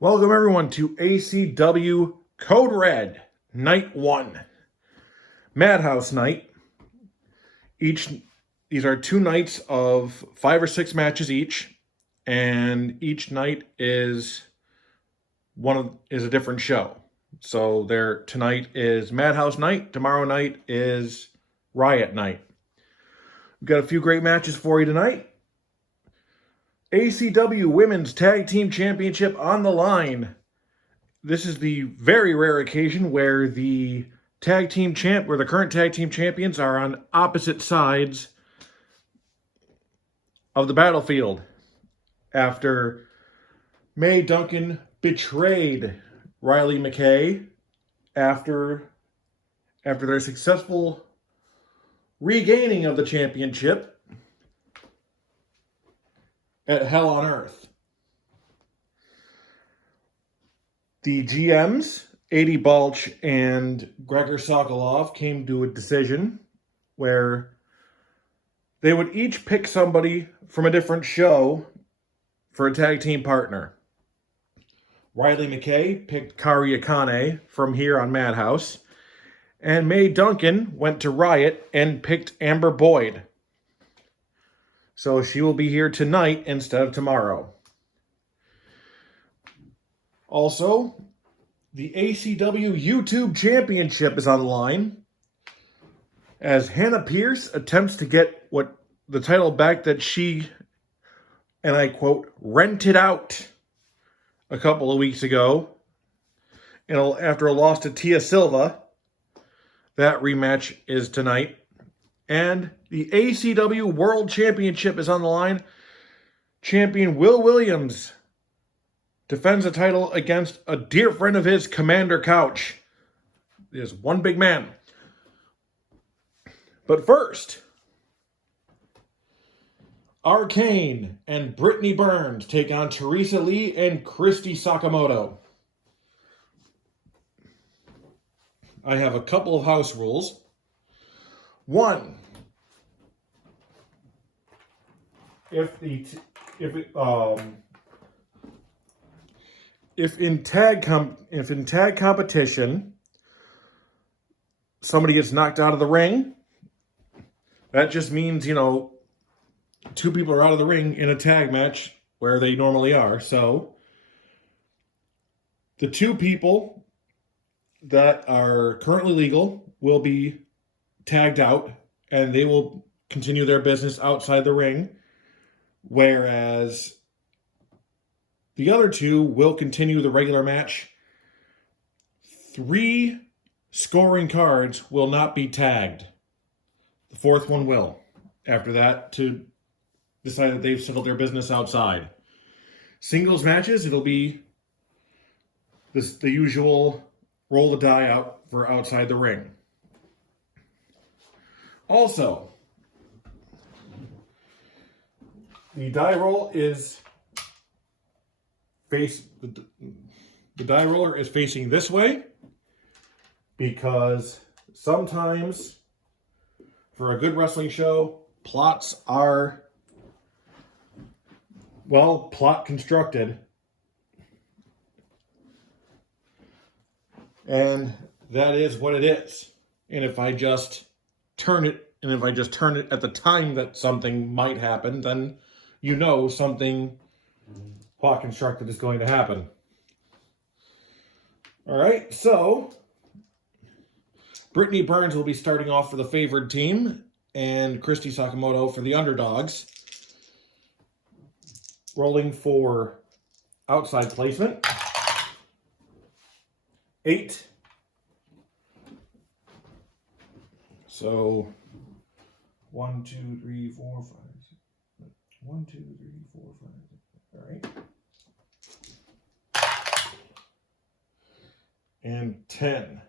Welcome everyone to ACW Code Red, Night 1. Madhouse Night. These are 2 nights of 5 or 6 matches each, and each night is a different show. So tonight is Madhouse Night, tomorrow night is Riot Night. We've got a few great matches for you tonight. ACW Women's Tag Team Championship on the line. This is the very rare occasion where the current tag team champions are on opposite sides of the battlefield. After Mae Duncan betrayed Riley McKay after their successful regaining of the championship at Hell on Earth. The GMs, Adi Balch and Gregor Sokolov, came to a decision where they would each pick somebody from a different show for a tag team partner. Riley McKay picked Kari Akane from here on Madhouse, and Mae Duncan went to Riot and picked Amber Boyd. So she will be here tonight instead of tomorrow. Also, the ACW YouTube Championship is on the line as Hannah Pierce attempts to get the title back that she, and I quote, rented out a couple of weeks ago. And after a loss to Tia Silva, that rematch is tonight. And the ACW World Championship is on the line. Champion Will Williams defends the title against a dear friend of his, Commander Couch. There's one big man. But first, Arcane and Brittany Burns take on Teresa Lee and Christy Sakamoto. I have a couple of house rules. 1, if in tag competition somebody gets knocked out of the ring, that just means, 2 people are out of the ring in a tag match where they normally are. So the 2 people that are currently legal will be tagged out, and they will continue their business outside the ring, whereas the other 2 will continue the regular match. 3 scoring cards will not be tagged. The 4th one will, after that, to decide that they've settled their business outside. Singles matches, it'll be the usual roll the die out for outside the ring. Also, the die roll is the die roller is facing this way because sometimes for a good wrestling show, plots are plot constructed, and that is what it is. And if I just turn it at the time that something might happen, then something plot constructed is going to happen. All right, so Brittany Burns will be starting off for the favored team, and Christy Sakamoto for the underdogs. Rolling for outside placement. 8. So 1, 2, 3, 4, 5. 1, 2, 3, 4, 5. All right. And 10.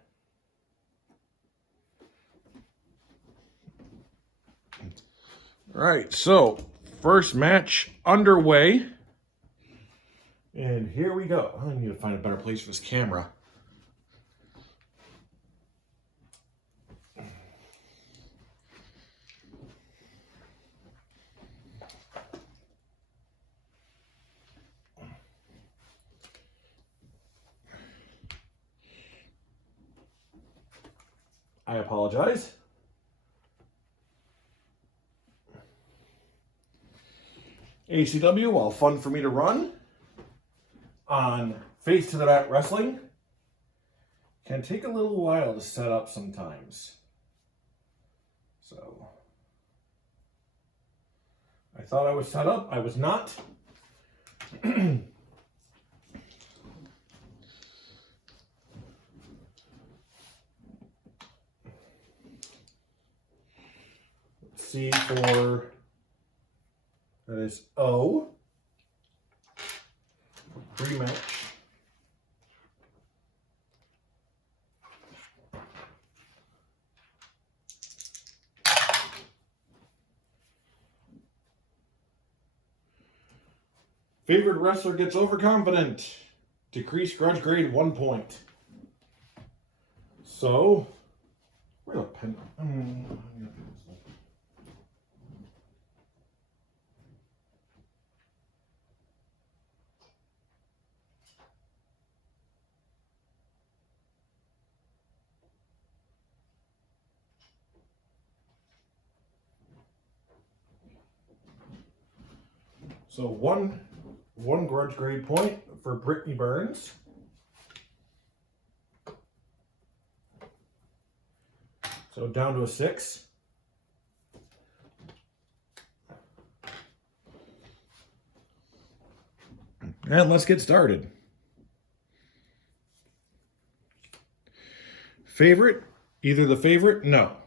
All right, so first match underway. And here we go. I need to find a better place for this camera. I apologize. ACW, while fun for me to run on Face to the Mat Wrestling, can take a little while to set up sometimes. So, I thought I was set up. I was not. Let's see for, that is O. Rematch. Favorite wrestler gets overconfident. Decrease grudge grade 1 point. So, where's a pen? So one grudge grade point for Brittany Burns. So down to a 6. And let's get started. Favorite? Either the favorite? No.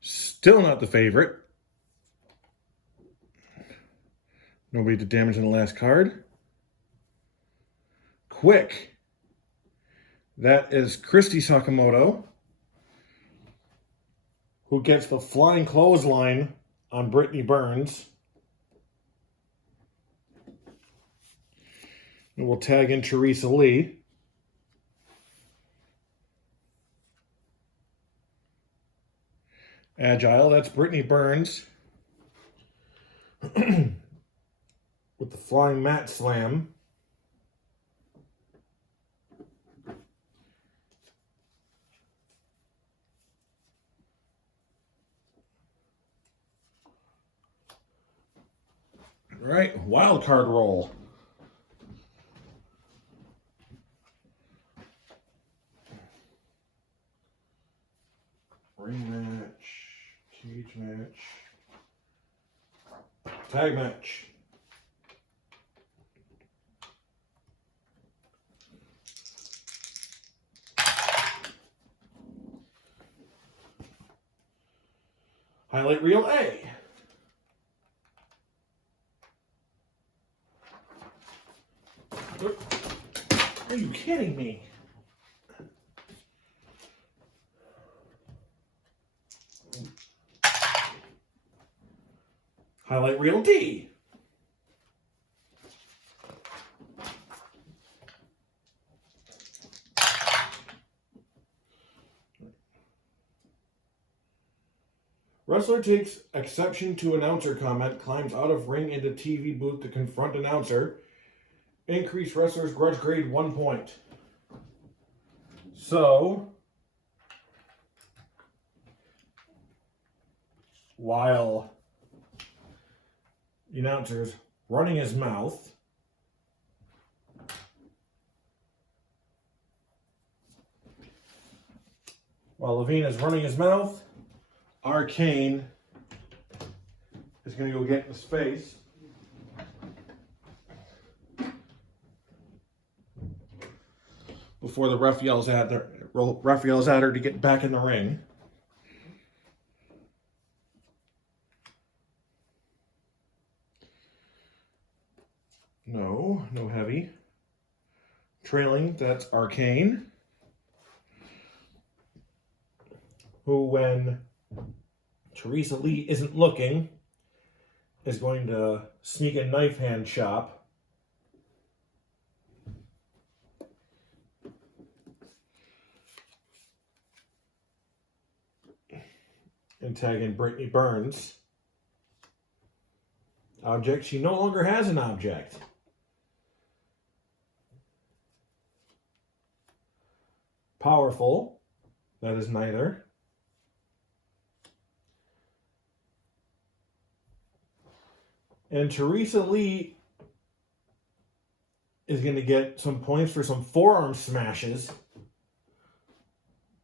Still not the favorite. Nobody did damage in the last card. Quick. That is Christy Sakamoto, who gets the flying clothesline on Brittany Burns. And we'll tag in Teresa Lee. Agile, that's Brittany Burns. With the flying mat slam. All right, wild card roll. Ring match, cage match, tag match. Highlight reel A. Are you kidding me? Highlight reel D. Wrestler takes exception to announcer comment, climbs out of ring into TV booth to confront announcer. Increase wrestler's grudge grade 1 point. So, while the announcer's running his mouth, while Levine is running his mouth, Arcane is going to go get in his face. Before the ref yells at her to get back in the ring. No heavy. Trailing, that's Arcane. Who, when Teresa Lee isn't looking, is going to sneak a knife hand chop. And tag in Brittany Burns. Object, she no longer has an object. powerful. That is neither. And Teresa Lee is going to get some points for some forearm smashes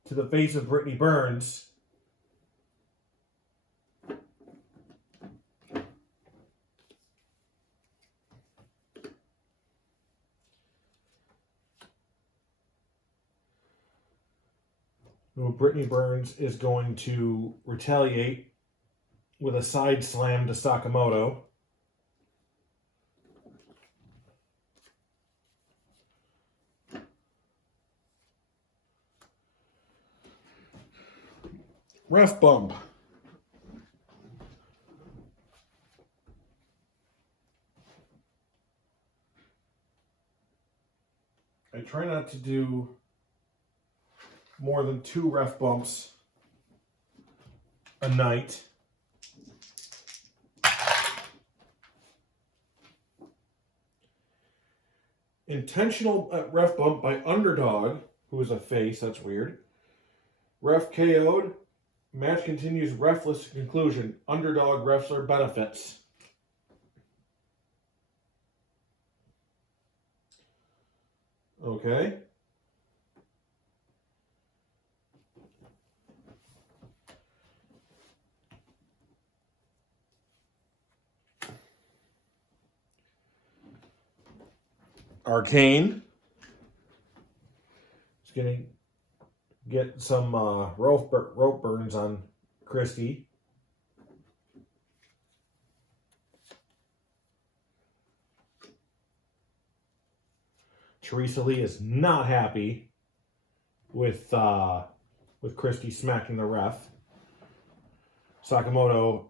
to the face of Brittany Burns. Brittany Burns is going to retaliate with a side slam to Sakamoto. Ref bump. I try not to do more than 2 ref bumps a night. Intentional ref bump by Underdog, who is a face. That's weird. Ref KO'd. Match continues refless to conclusion. Underdog wrestler benefits. Okay. Arcane is going to get some rope burns on Christy. Teresa Lee is not happy with Christy smacking the ref. Sakamoto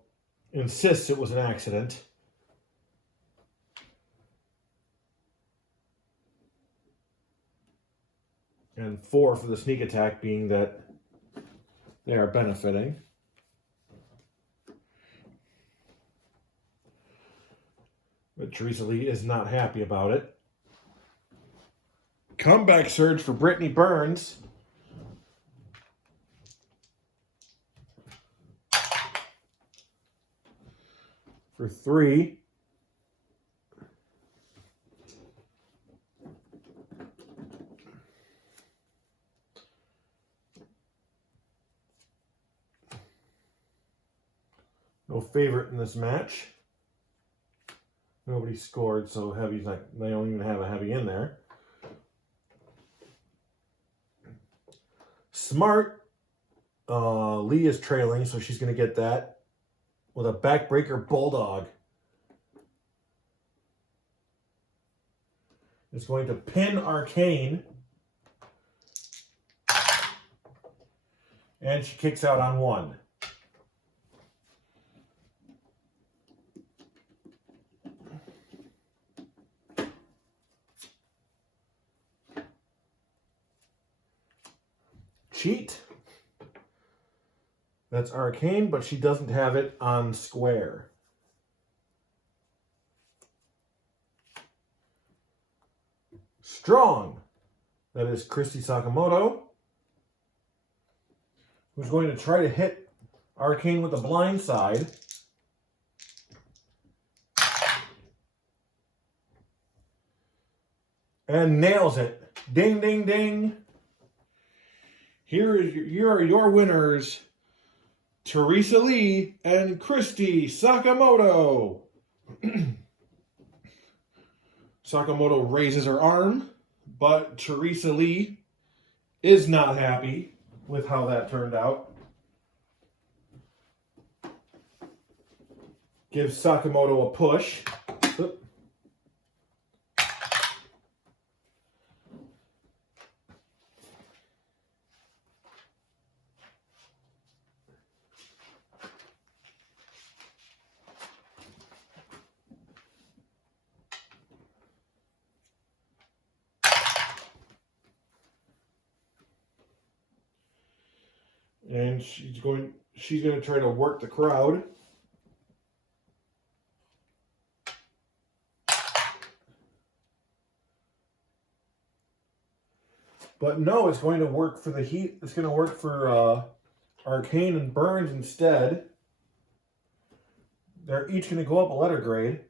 insists it was an accident. And 4 for the sneak attack, being that they are benefiting. But Teresa Lee is not happy about it. Comeback surge for Brittany Burns. For 3. No favorite in this match. Nobody scored, so heavy's not. They don't even have a heavy in there. Smart. Lee is trailing, so she's going to get that with a backbreaker bulldog. It's going to pin Arcane. And she kicks out on 1. Cheat. That's Arcane, but she doesn't have it on square. Strong. That is Christy Sakamoto, who's going to try to hit Arcane with the blind side. And nails it. Ding, ding, ding. Here are your winners, Teresa Lee and Christy Sakamoto. Sakamoto raises her arm, but Teresa Lee is not happy with how that turned out. Gives Sakamoto a push. And she's going to try to work the crowd. But no, it's going to work for the Heat. It's going to work for Arcane and Burns instead. They're each going to go up a letter grade.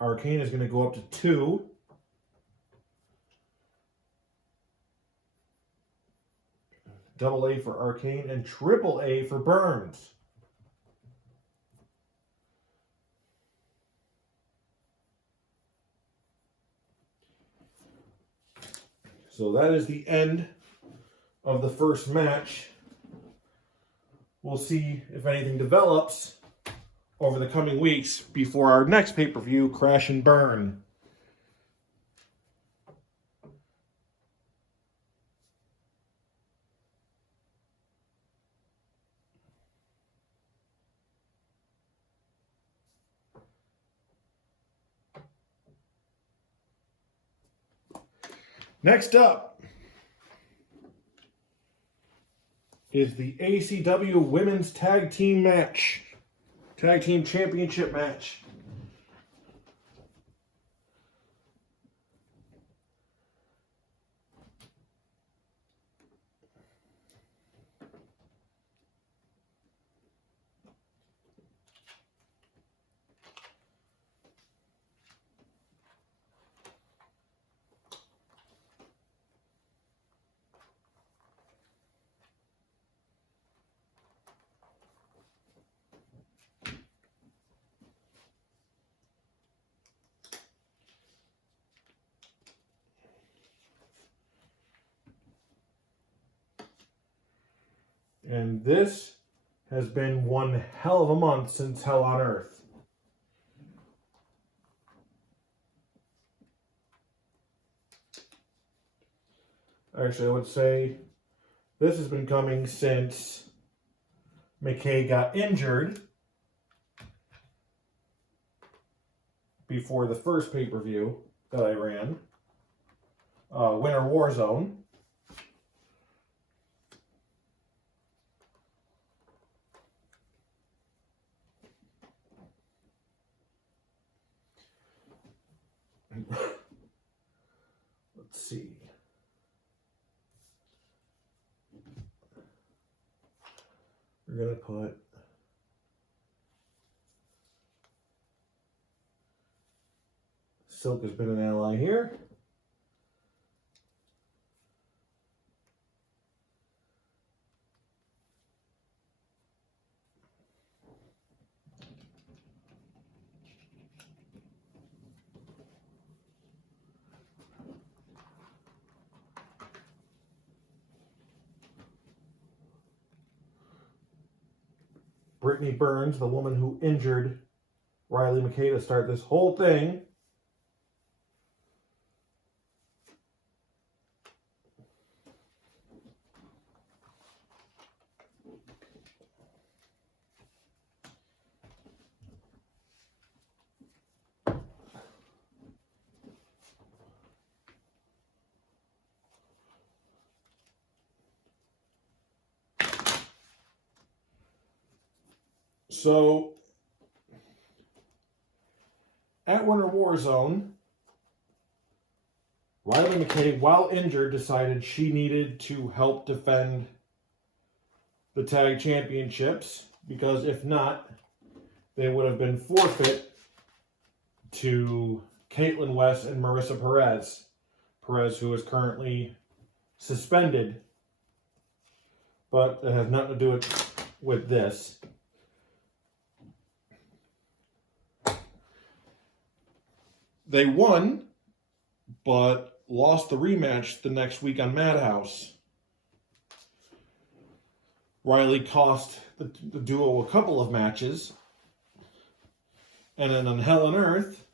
Arcane is going to go up to 2. Double A for Arcane and triple A for Burns. So that is the end of the first match. We'll see if anything develops over the coming weeks before our next pay-per-view, Crash and Burn. Next up is the ACW Women's Tag Team match. Tag Team Championship match. And this has been one hell of a month since Hell on Earth. Actually, I would say this has been coming since McKay got injured before the first pay-per-view that I ran, Winter Warzone. Let's see. We're going to put Silk has been an ally here. Brittany Burns, the woman who injured Riley McKay to start this whole thing. So, at Winter Warzone, Riley McKay, while injured, decided she needed to help defend the tag championships, because if not, they would have been forfeit to Caitlin West and Marissa Perez. Perez, who is currently suspended, but it has nothing to do with this. They won, but lost the rematch the next week on Madhouse. Riley cost the duo a couple of matches. And then on Hell on Earth,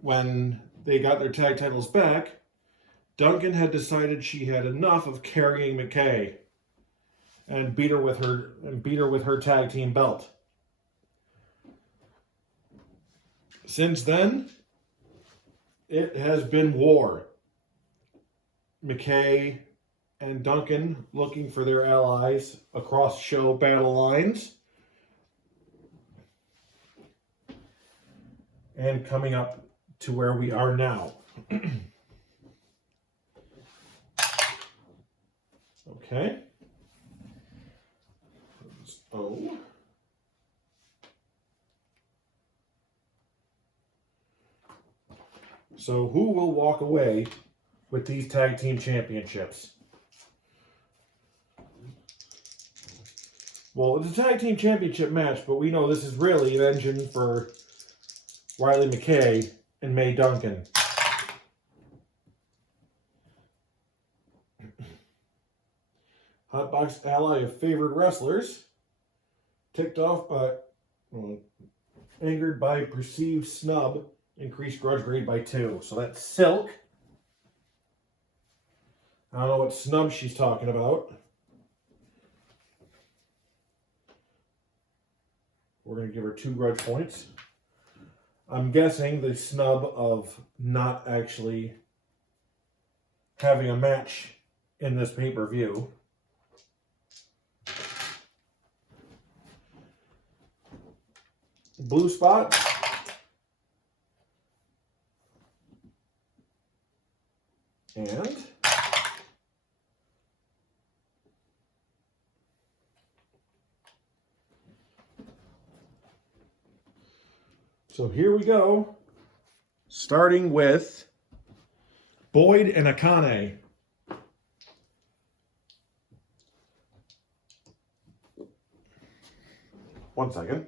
when they got their tag titles back, Duncan had decided she had enough of carrying McKay and beat her with her tag team belt. Since then, it has been war. McKay and Duncan looking for their allies across show battle lines. and coming up to where we are now. Okay. O. So who will walk away with these tag team championships? Well, it's a tag team championship match, but we know this is really an engine for Riley McKay and Mae Duncan. Hotbox ally of favored wrestlers. Ticked off by, angered by perceived snub. Increased grudge grade by 2. So that's Silk. I don't know what snub she's talking about. We're going to give her 2 grudge points. I'm guessing the snub of not actually having a match in this pay-per-view. Blue spot. And so here we go. Starting with Boyd and Akane. One second.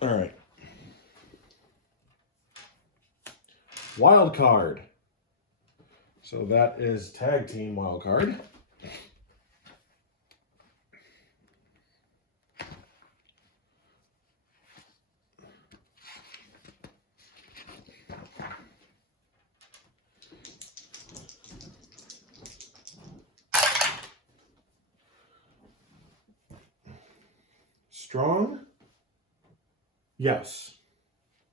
All right. Wild card. So that is tag team wild card. Strong? Yes.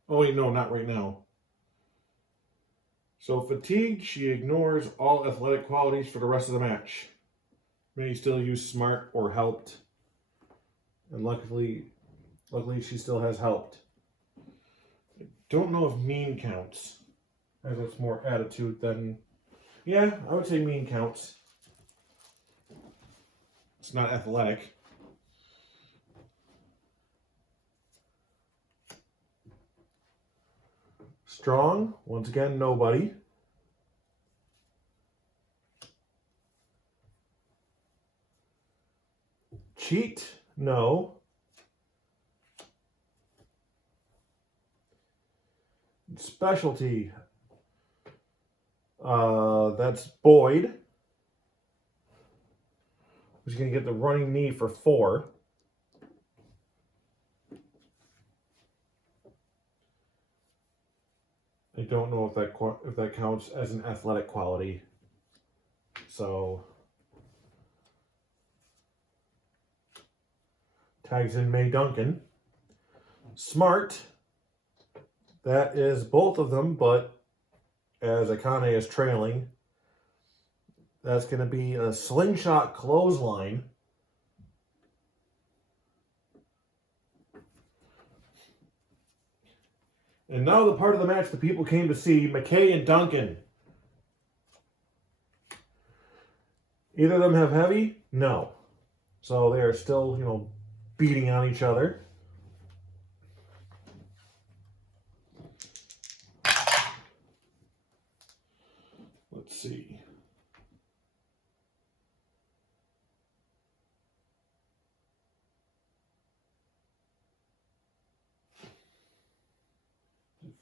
Oh wait, no, not right now. So fatigued, she ignores all athletic qualities for the rest of the match. May still use smart or helped. And luckily she still has helped. I don't know if mean counts, as it's more attitude than... Yeah, I would say mean counts. It's not athletic. Strong, once again, nobody. Cheat, no. Specialty, that's Boyd, who's going to get the running knee for 4. I don't know if that counts as an athletic quality. So tags in Mae Duncan. Smart. That is both of them, but as Akane is trailing, that's going to be a slingshot clothesline. And now the part of the match the people came to see, McKay and Duncan. Either of them have heavy? No. So they are still, beating on each other. Let's see.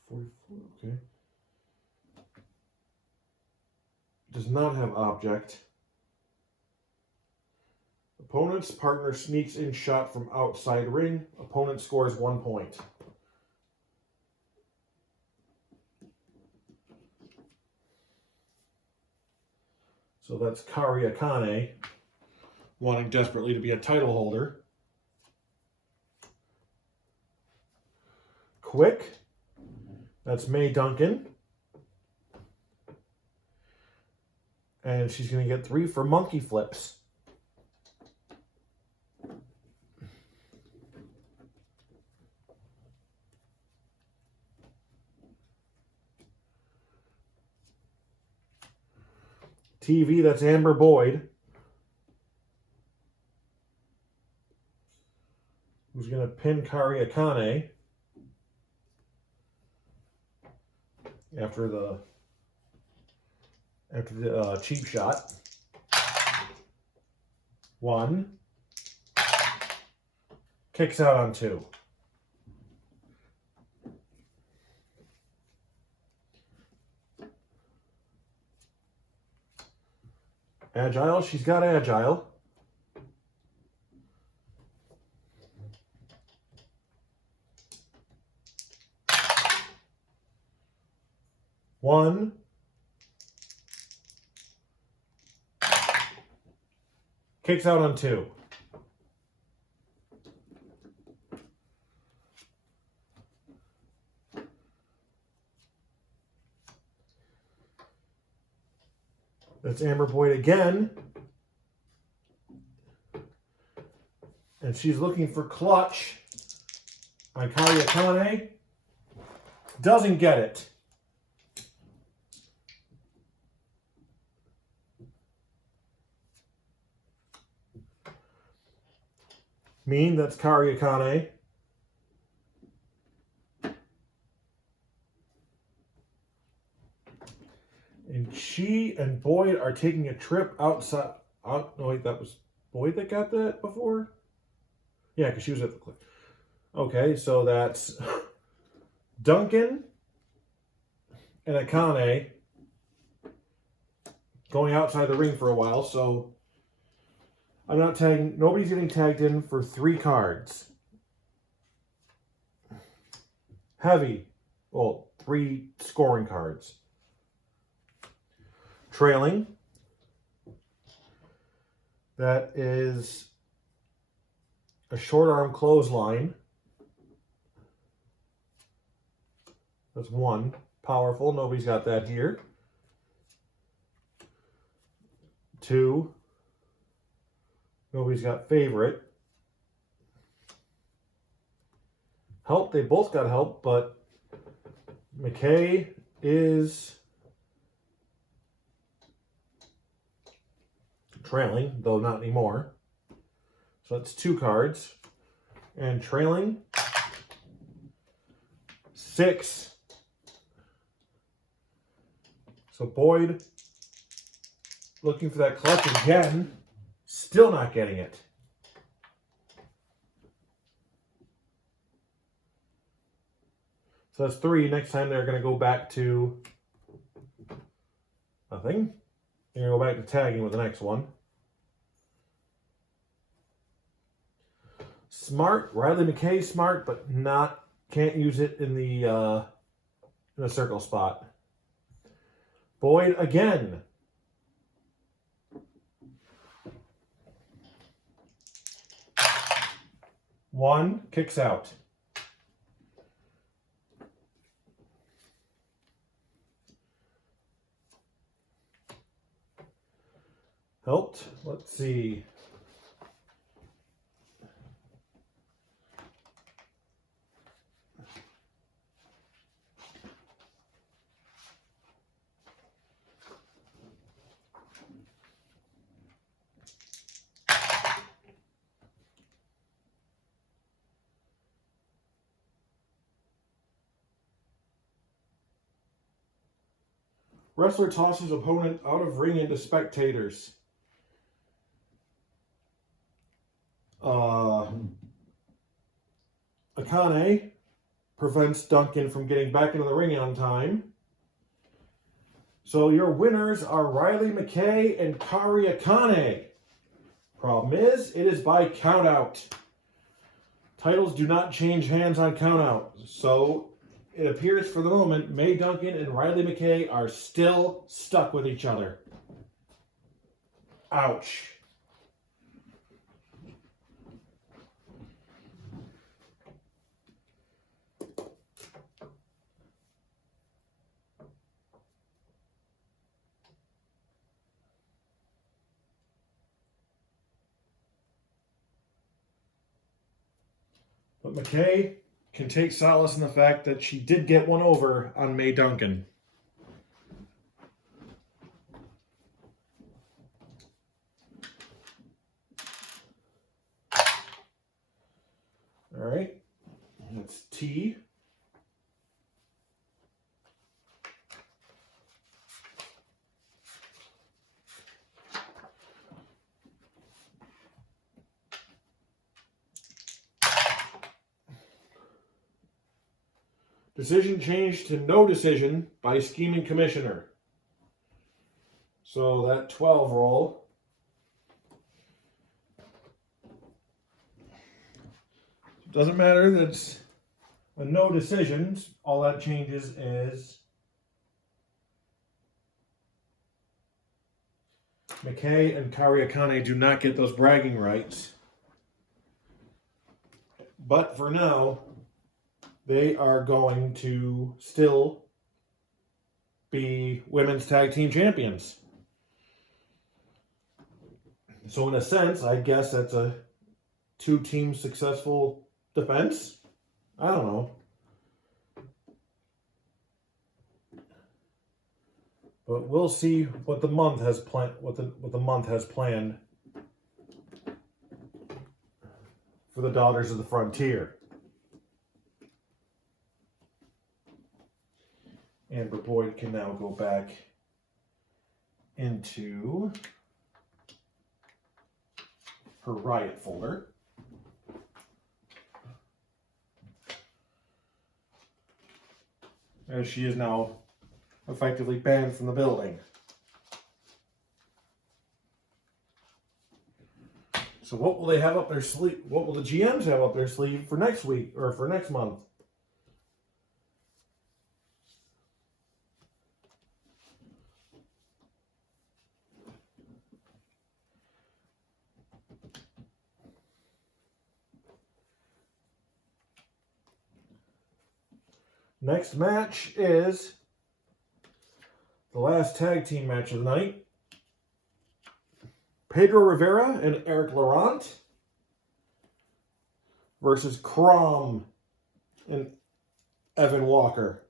Okay. Does not have object. Opponent's partner sneaks in shot from outside ring. Opponent scores 1 point. So that's Kari Akane wanting desperately to be a title holder. Quick. That's Mae Duncan. And she's going to get 3 for monkey flips. TV, that's Amber Boyd, who's going to pin Kari Akane after the cheap shot. 1. Kicks out on 2. Agile, she's got agile. One. Kicks out on 2. That's Amber Boyd again. And she's looking for clutch on Kari Akane. Doesn't get it. Mean, that's Kari Akane. And she and Boyd are taking a trip outside. No, wait, that was Boyd that got that before? Yeah, because she was at the cliff. Okay, so that's Duncan and Akane going outside the ring for a while. So I'm not tagging. Nobody's getting tagged in for 3 cards. Heavy. Well, 3 scoring cards. Trailing. That is a short arm clothesline. That's 1. Powerful. Nobody's got that here. 2. Nobody's got favorite. Help. They both got help, but McKay is trailing, though not anymore. So that's 2 cards. And trailing 6. So Boyd looking for that clutch again. Still not getting it. So that's 3. Next time they're going to go back to nothing. They're going to go back to tagging with the next one. Smart. Riley McKay smart, but can't use it in the circle spot. Boyd again. 1. Kicks out. Helped. Let's see. Wrestler tosses opponent out of ring into spectators. Akane prevents Duncan from getting back into the ring on time. So your winners are Riley McKay and Kari Akane. Problem is, it is by countout. Titles do not change hands on countout. So it appears for the moment, Mae Duncan and Riley McKay are still stuck with each other. Ouch. But McKay can take solace in the fact that she did get one over on Mae Duncan. All right. That's T. Decision changed to no decision by scheming commissioner. So that 12 roll. Doesn't matter that it's a no decision. All that changes is McKay and Kariakane do not get those bragging rights. But for now, they are going to still be women's tag team champions. So in a sense, I guess that's a two-team successful defense. I don't know. But we'll see what the month has planned. What the month has planned for the Daughters of the Frontier. Amber Boyd can now go back into her Riot folder. As she is now effectively banned from the building. So what will they have up their sleeve? What will the GMs have up their sleeve for next week or for next month? Next match is the last tag team match of the night. Pedro Rivera and Eric Laurent versus Crom and Evan Walker.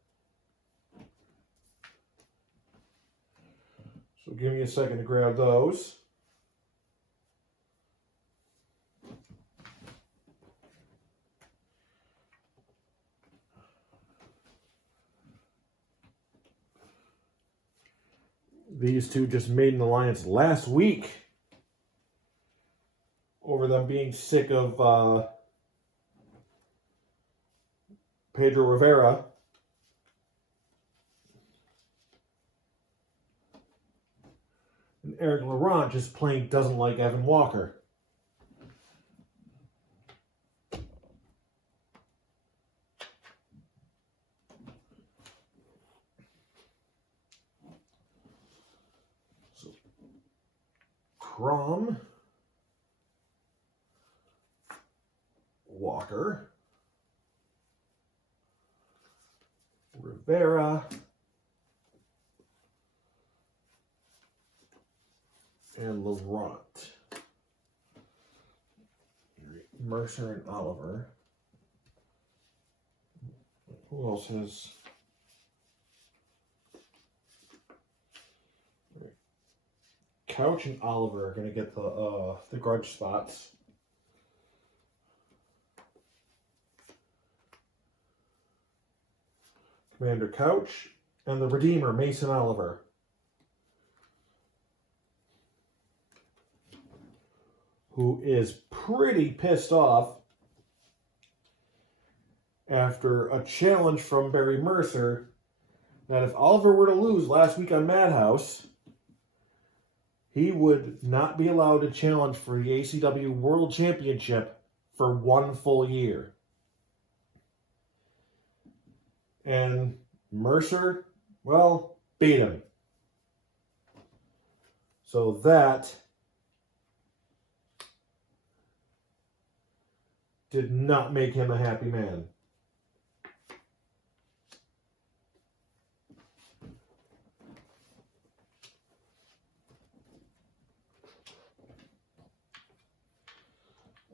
So give me a second to grab those. These two just made an alliance last week over them being sick of Pedro Rivera. And Eric Laurent just plain doesn't like Evan Walker. So, Crom, Walker, Rivera, and Laurent. Mercer and Oliver. Who else has? Couch and Oliver are going to get the grudge spots. Commander Couch and the Redeemer, Mason Oliver. Who is pretty pissed off after a challenge from Barry Mercer that if Oliver were to lose last week on Madhouse, he would not be allowed to challenge for the ACW World Championship for 1 full year. And Mercer, well, beat him. So that did not make him a happy man.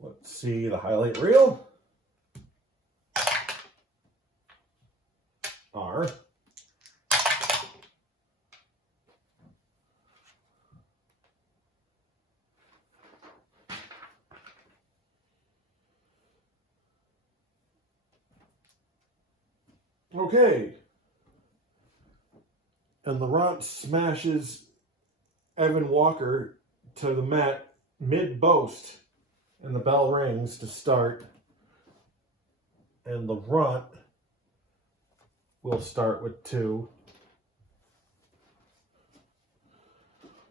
Let's see the highlight reel. Are Okay. And Laurent smashes Evan Walker to the mat mid-boast. And the bell rings to start. And Laurent will start with 2.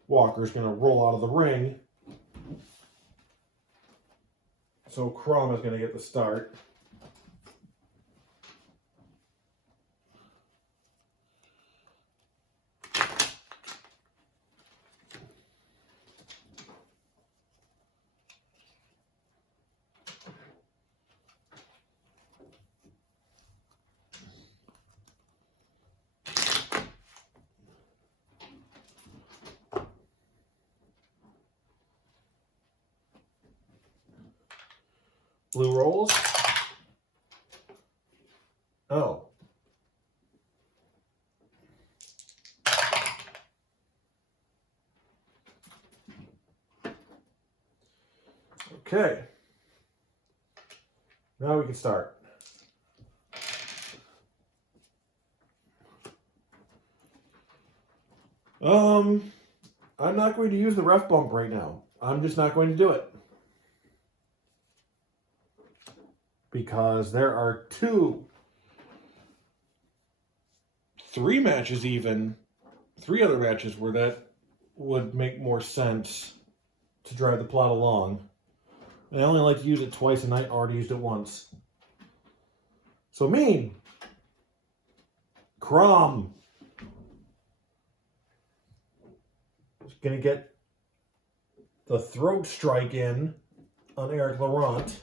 Walker's going to roll out of the ring. So Crom is going to get the start. Blue rolls. Oh. Okay. Now we can start. I'm not going to use the ref bump right now. I'm just not going to do it. Because there are 3 matches even, 3 other matches where that would make more sense to drive the plot along. And I only like to use it twice, and I already used it once. So mean. Crom. Is going to get the throat strike in on Eric Laurent.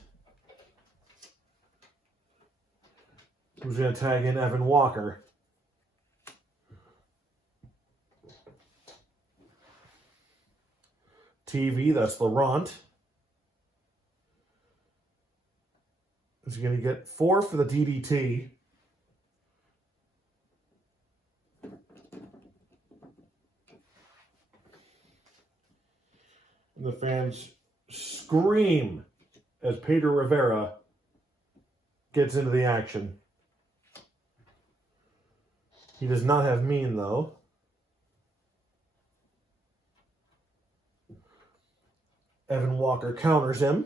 Who's going to tag in Evan Walker. TV, that's Laurent. Is going to get 4 for the DDT. And the fans scream as Pedro Rivera gets into the action. He does not have mean, though. Evan Walker counters him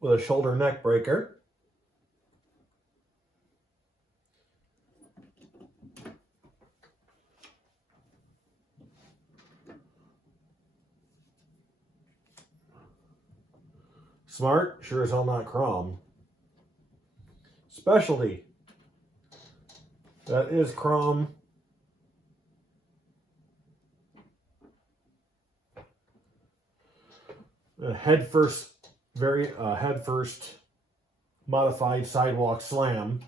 with a shoulder neck breaker. Smart, sure as hell not Crom. Specialty. That is Crom. Head first modified sidewalk slam.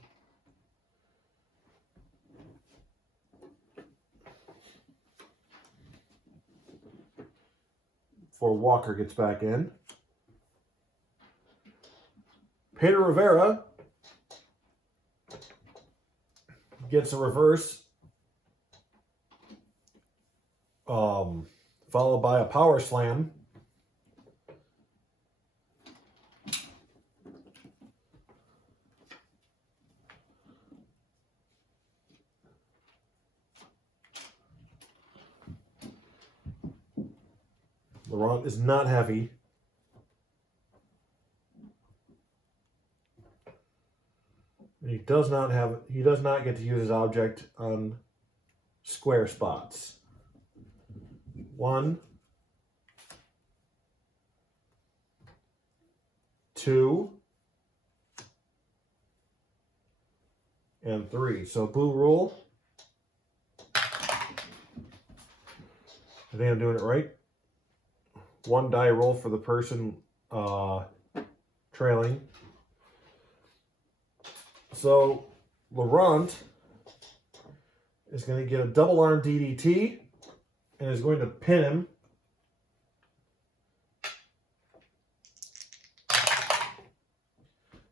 Before Walker gets back in. Pedro Rivera gets a reverse, followed by a power slam. Laurent is not heavy. He does not get to use his object on square spots. 1, 2, and 3. So blue rule. I think I'm doing it right. 1 die roll for the person trailing. So Laurent is going to get a double arm DDT and is going to pin him.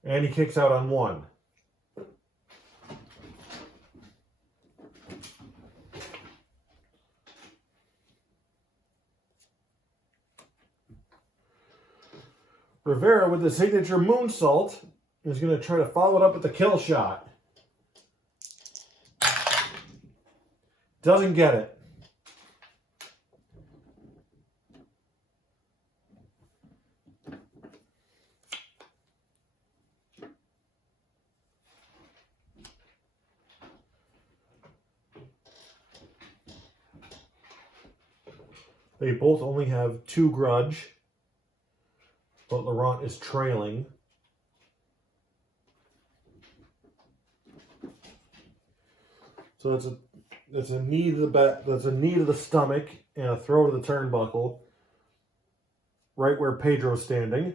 And he kicks out on 1. Rivera with the signature moonsault is going to try to follow it up with the kill shot. Doesn't get it. They both only have 2 grudge, but Laurent is trailing. So that's a knee to the back, that's a knee to the stomach and a throw to the turnbuckle, right where Pedro's standing.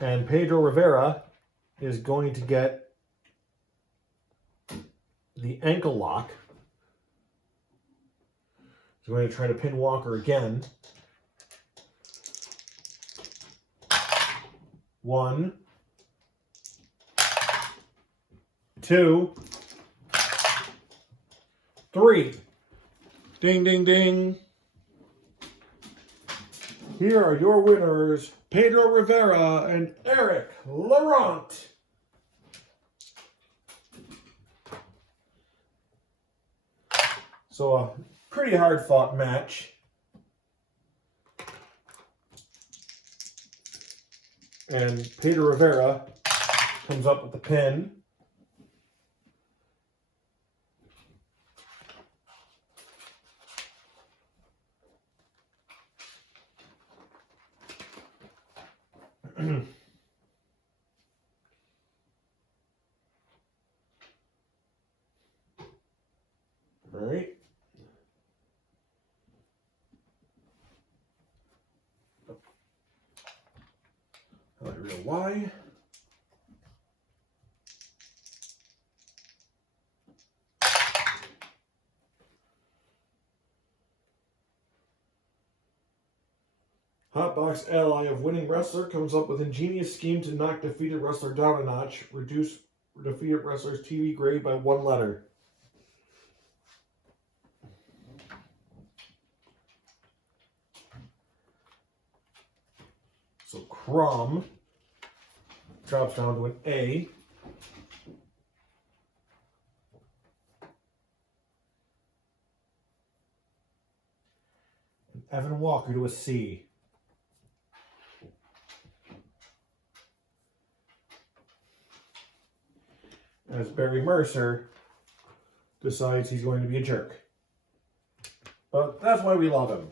And Pedro Rivera is going to get the ankle lock. He's going to try to pin Walker again. 1, 2, 3. Ding, ding, ding. Here are your winners, Pedro Rivera and Eric Laurent. So a pretty hard fought match. And Pedro Rivera comes up with the pin. All right. Not real why. Hotbox ally of winning wrestler comes up with ingenious scheme to knock defeated wrestler down a notch, reduce defeated wrestler's TV grade by 1 letter. So Crom drops down to an A. And Evan Walker to a C. As Barry Mercer decides he's going to be a jerk. But that's why we love him.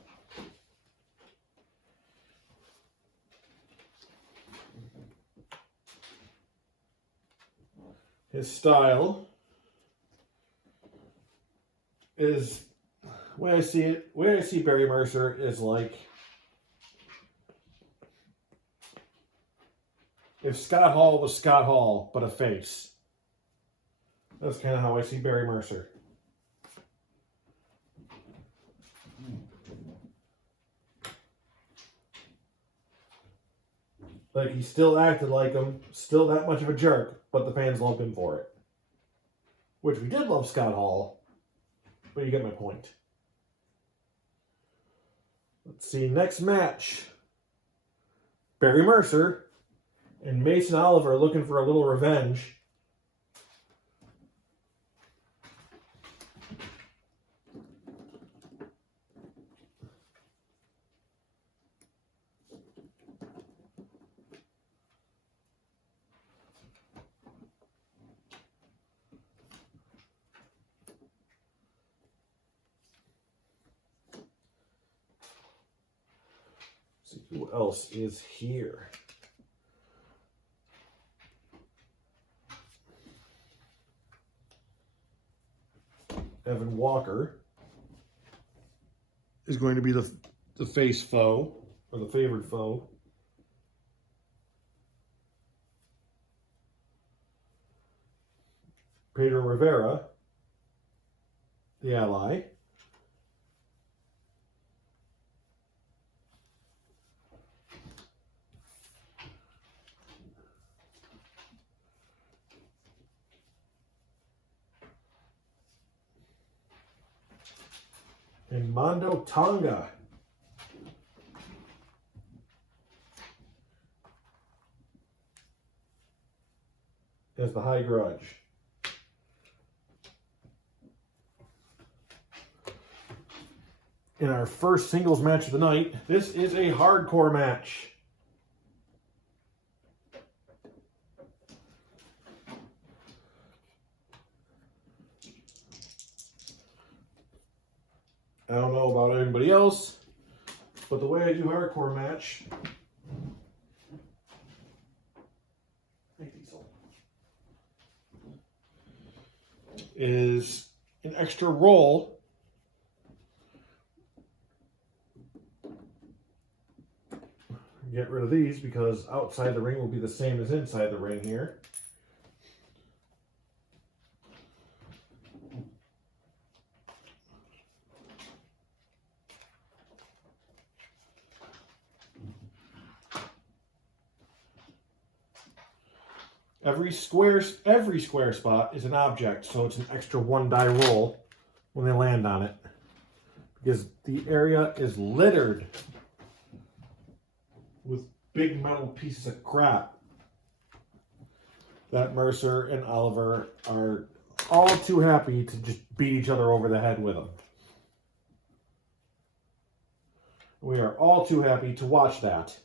His style is, the way I see Barry Mercer is like if Scott Hall was Scott Hall, but a face. That's kind of how I see Barry Mercer. Like, he still acted like him, still that much of a jerk, but the fans loved him for it. Which we did love Scott Hall, but you get my point. Let's see, next match. Barry Mercer and Mason Oliver looking for a little revenge. Who else is here? Evan Walker is going to be the face foe, or the favored foe. Pedro Rivera, the ally. And Mondo Tonga as the High Grudge. In our first singles match of the night, this is a hardcore match. I don't know about anybody else, but the way I do hardcore match is an extra roll get rid of these because outside the ring will be the same as inside the ring here. Every square spot is an object, so it's an extra 1 die roll when they land on it. Because the area is littered with big metal pieces of crap that Mercer and Oliver are all too happy to just beat each other over the head with them. We are all too happy to watch that.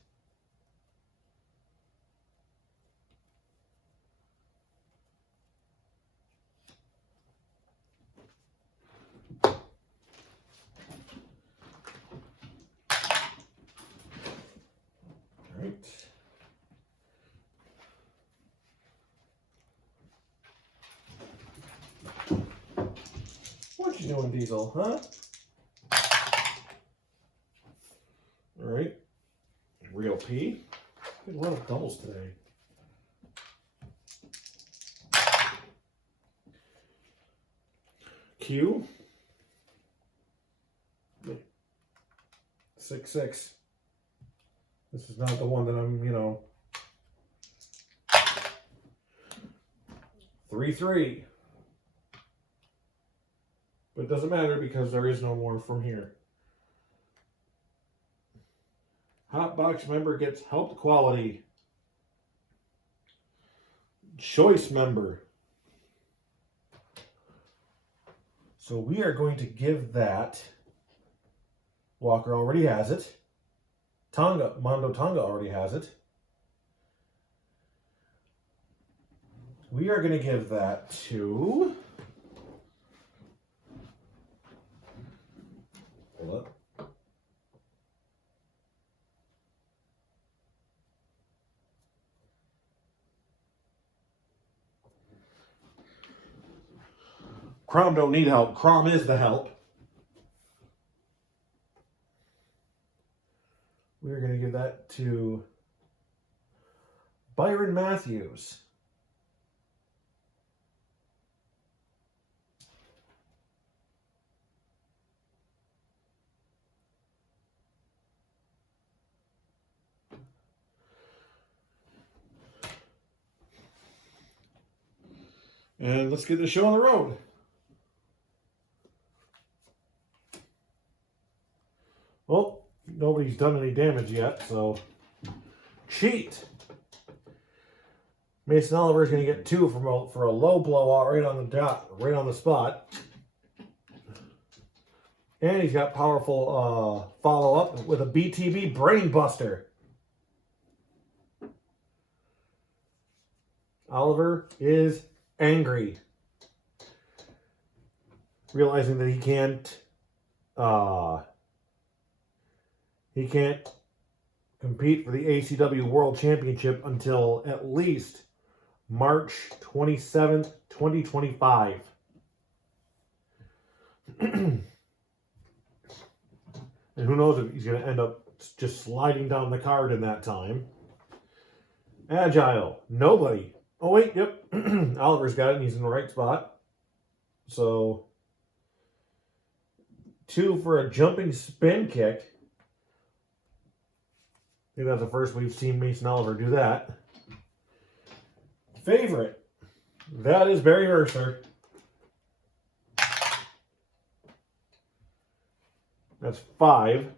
What you doing, Diesel, huh? Alright. Real P. Did a lot of doubles today. Q. 6-6. This is not the one that I'm, 3-3. But it doesn't matter because there is no more from here. Hotbox member gets helped quality. Choice member. So we are going to give that. Walker already has it. Mondo Tonga already has it. We are going to give that to... Hold up. Crom don't need help. Crom is the help. We're going to give that to Byron Matthews. And let's get the show on the road. Well, nobody's done any damage yet, so cheat. Mason Oliver's going to get 2 for a low blowout right on the dot, right on the spot. And he's got powerful follow-up with a BTB Brain Buster. Oliver is angry, realizing that he can't compete for the ACW World Championship until at least March 27th, 2025. And who knows if he's going to end up just sliding down the card in that time. Agile, nobody. Oh, wait, yep. Oliver's got it, and he's in the right spot. So, 2 for a jumping spin kick. I think that's the first we've seen Mason Oliver do that. Favorite. That is Barry Mercer. That's 5.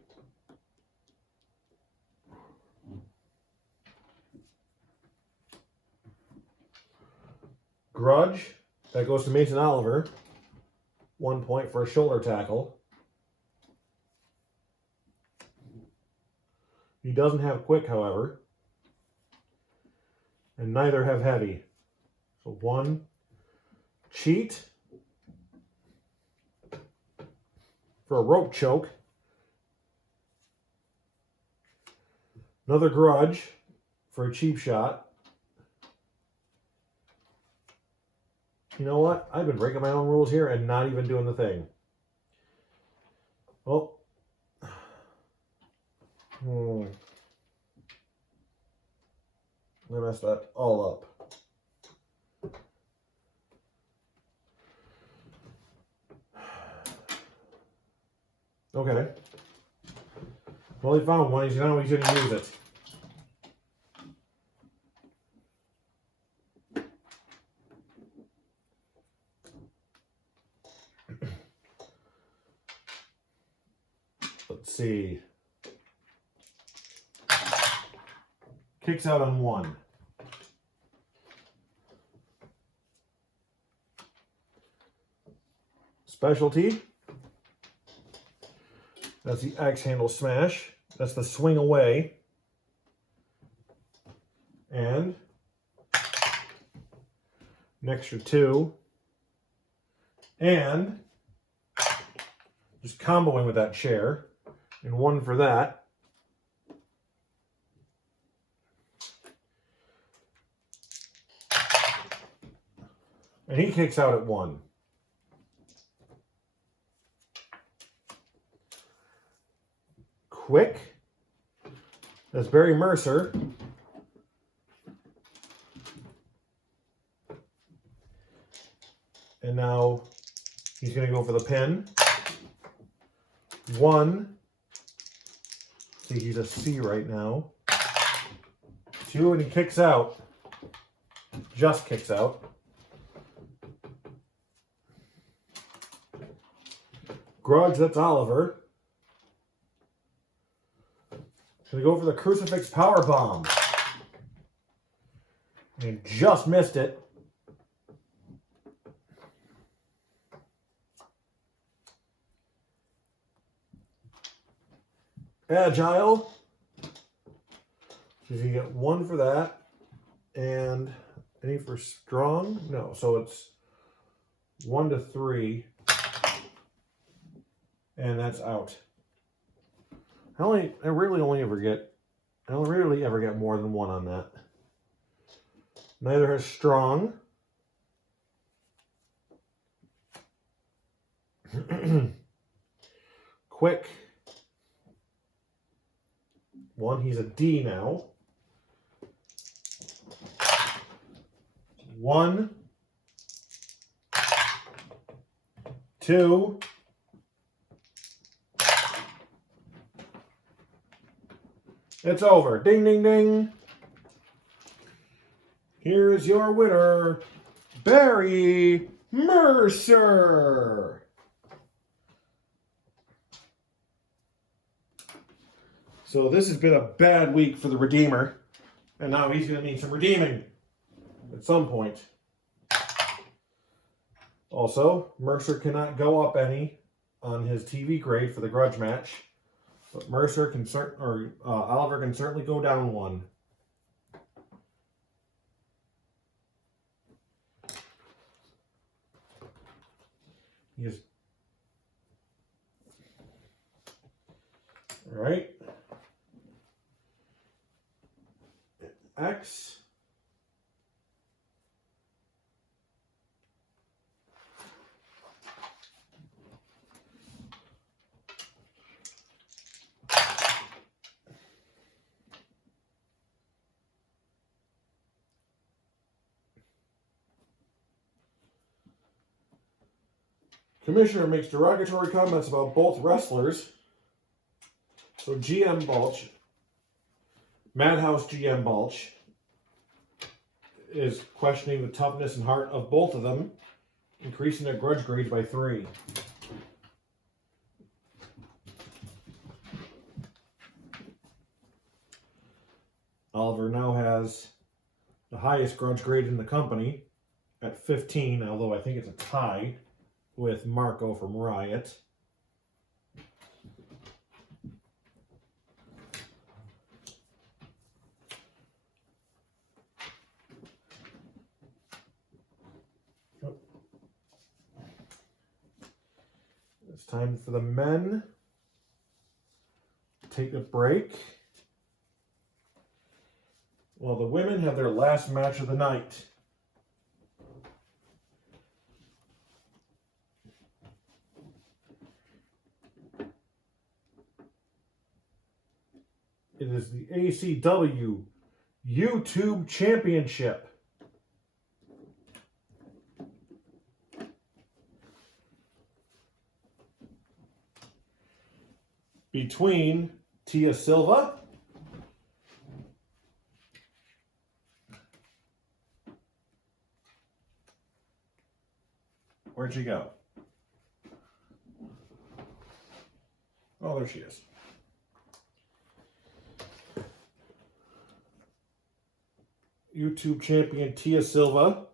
Grudge. That goes to Mason Oliver. 1 point for a shoulder tackle. He doesn't have quick, however. And neither have heavy. So 1 cheat for a rope choke. Another grudge for a cheap shot. You know what? I've been breaking my own rules here and not even doing the thing. Oh. I messed that all up. Okay. Well, he found one. He's going to use it. Let's see. Kicks out on 1. Specialty. That's the X handle smash. That's the swing away. And an extra 2. And just comboing with that chair. And 1 for that. And he kicks out at 1. Quick. That's Barry Mercer. And now he's going to go for the pin. 1. See, he's a C right now. 2, and he kicks out. Just kicks out. Grudge, that's Oliver. Gonna go for the Crucifix Power Bomb. And just missed it. Agile. So you get 1 for that. And any for strong? No, so it's 1 to 3. And that's out. I rarely ever get more than 1 on that. Neither has strong. Quick. 1, he's a D now. 1. 2. It's over. Ding, ding, ding. Here's your winner, Barry Mercer. So this has been a bad week for the Redeemer. And now he's going to need some redeeming at some point. Also, Mercer cannot go up any on his TV grade for the grudge match. But Mercer can Oliver can certainly go down 1. Yes. All right. X. Commissioner makes derogatory comments about both wrestlers. So GM Balch, Madhouse GM Balch, is questioning the toughness and heart of both of them, increasing their grudge grades by 3. Oliver now has the highest grudge grade in the company at 15, although I think it's a tie with Marco from Riot. It's time for the men to take a break. Well, the women have their last match of the night. It is the ACW YouTube Championship. Between Tia Silva where'd she go? Oh, there she is. YouTube champion Tia Silva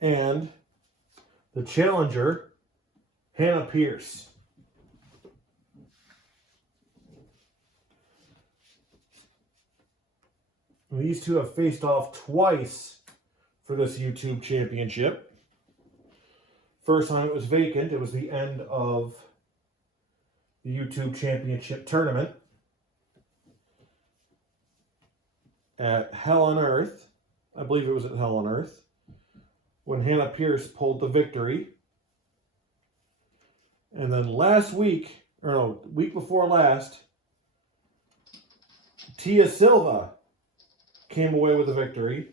and the challenger, Hannah Pierce. And these two have faced off twice for this YouTube championship. First time it was vacant. It was the end of the YouTube championship tournament at Hell on Earth. I believe it was at Hell on Earth, when Hannah Pierce pulled the victory. And then week before last, Tia Silva came away with the victory.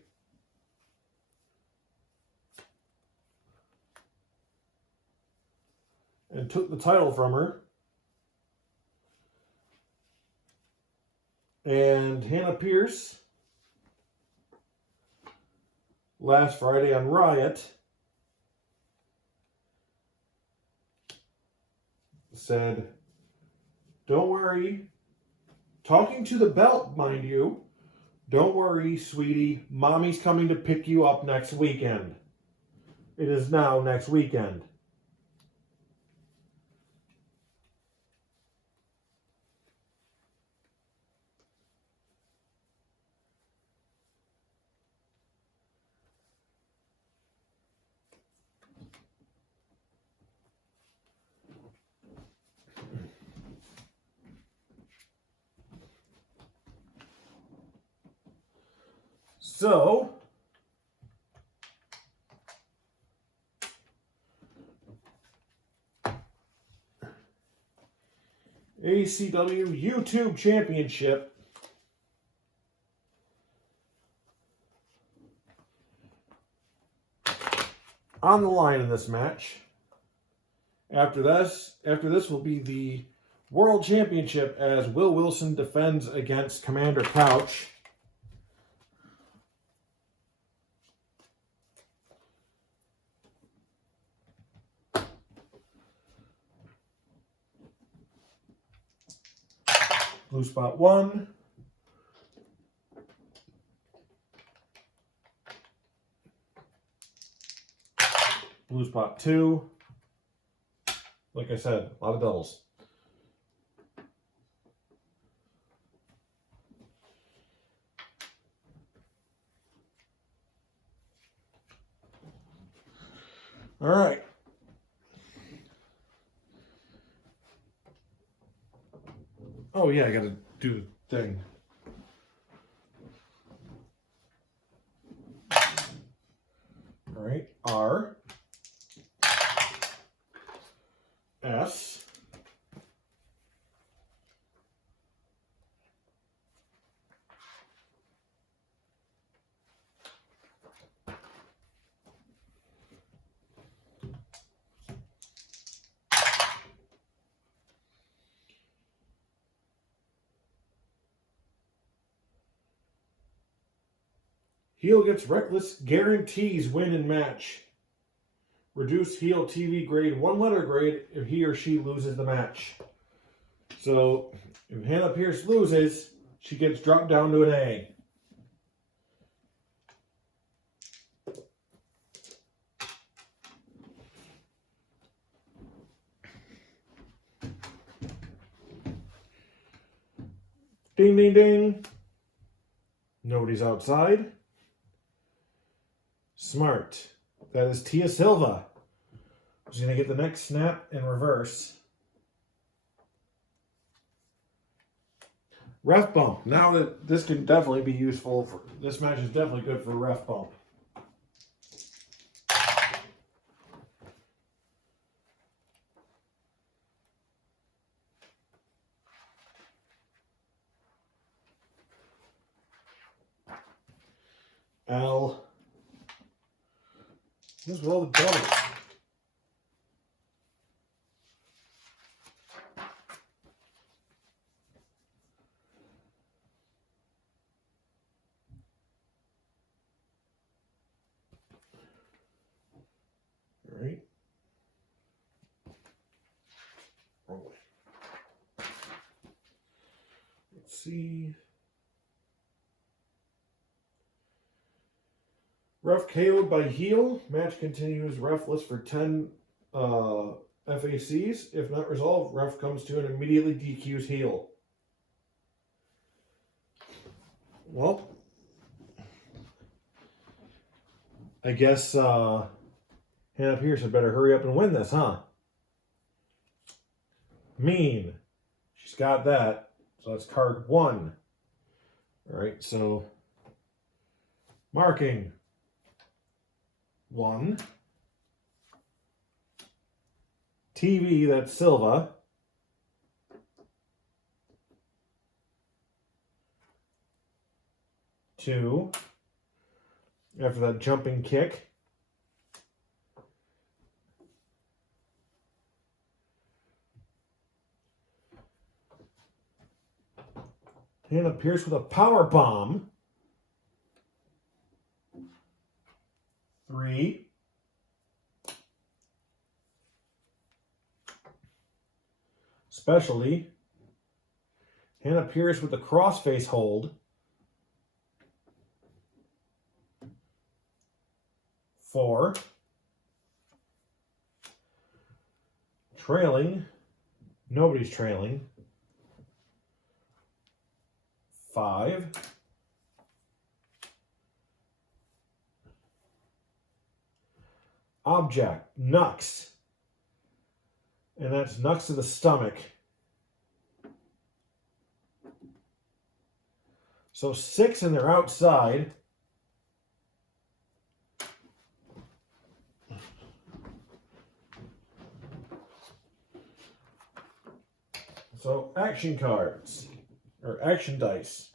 And took the title from her. And Hannah Pierce, last Friday on Riot, said, "Don't worry," talking to the belt, mind you, "Don't worry, sweetie, mommy's coming to pick you up next weekend." It is now next weekend. So, ACW YouTube Championship on the line in this match. After this will be the World Championship as Will Wilson defends against Commander Couch. Blue spot 1. Blue spot 2. Like I said, a lot of doubles. All right. Oh yeah, I gotta do the thing. All right, R, S, heel gets reckless, guarantees win in match. reduce heel TV grade 1 letter grade if he or she loses the match. So if Hannah Pierce loses, she gets dropped down to an A. Ding, ding, ding. Nobody's outside. Smart. That is Tia Silva. She's going to get the next snap in reverse. Ref bump. Now that this can definitely be useful. This match is definitely good for ref bump. L. What's with all the doubles? All right. Wrong way. Let's see. Ref KO'd by heel. Match continues refless for 10 FACs. If not resolved, ref comes to and immediately DQs heel. Well, I guess Hannah Pierce had better hurry up and win this, huh? Mean. She's got that. So that's card 1. All right, so marking. 1. TV, that's Silva. 2. After that jumping kick. Hannah Pierce with a power bomb. 3. Specialty. Hannah Pierce with the crossface hold. 4. Trailing. Nobody's trailing. 5. Object, Nux. And that's Nux to the stomach. So 6 and they're outside. So action cards, or action dice.